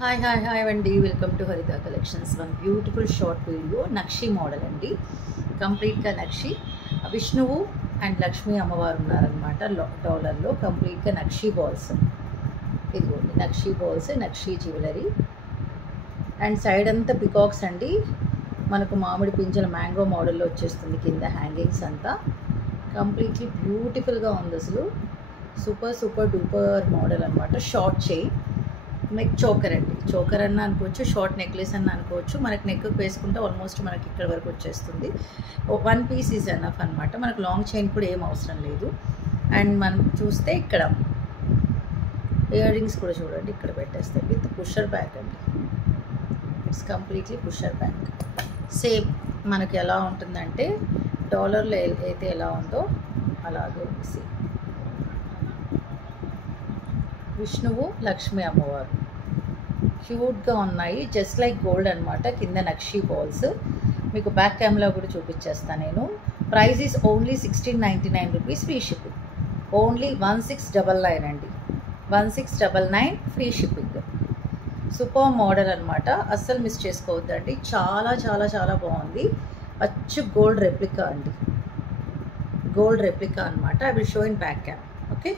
Hi అండి, welcome to Haritha collections. One beautiful short video nakshi model అండి. కంప్లీట్గా నక్షి, విష్ణువు అండ్ లక్ష్మీ అమ్మవారు ఉన్నారనమాట. డాలర్లో కంప్లీట్గా నక్షి బాల్స్. ఇదిగోండి nakshi balls, nakshi jewellery and side అంతా పికాక్స్ అండి. మనకు మామిడి పింజల మ్యాంగో మోడల్లో వచ్చేస్తుంది. కింద హ్యాంగింగ్స్ అంతా కంప్లీట్లీ బ్యూటిఫుల్గా ఉంది. అసలు సూపర్ డూపర్ మోడల్ అనమాట. షార్ట్ చైన్, నెక్ చోకర్ అండి. చోకర్ అన్న అనుకోవచ్చు, షార్ట్ నెక్లెస్ అన్న అనుకోవచ్చు. మనకి నెక్ వేసుకుంటే ఆల్మోస్ట్ మనకి ఇక్కడ వరకు వచ్చేస్తుంది. వన్ పీస్ ఈజ్ ఎనఫ్ అనమాట. మనకు లాంగ్ చైన్ కూడా ఏం అవసరం లేదు. అండ్ మనం చూస్తే ఇక్కడ ఇయర్ రింగ్స్ కూడా చూడండి, ఇక్కడ పెట్టేస్తాం విత్ పుషర్ బ్యాక్ అండి. It's completely pusher back. Same మనకి ఎలా ఉంటుందంటే డాలర్లో అయితే ఎలా ఉందో అలాగే ఉంది. సేమ్ విష్ణువు లక్ష్మీ అమ్మవారు క్యూట్గా ఉన్నాయి. జస్ట్ లైక్ గోల్డ్ అనమాట. కింద నక్షి బాల్స్. మీకు బ్యాక్ కెమెరా కూడా చూపించేస్తాను నేను. Price is only 1699 rupees, free shipping. Only 1699 అండి. 1699 ఫ్రీ షిప్పింగ్. సూపర్ మోడల్ అనమాట. అస్సలు మిస్ చేసుకోవద్దండి. చాలా బాగుంది. అచ్చు గోల్డ్ రెప్లికా అండి. గోల్డ్ రెప్లికా అనమాట. I will show in back cam. Okay.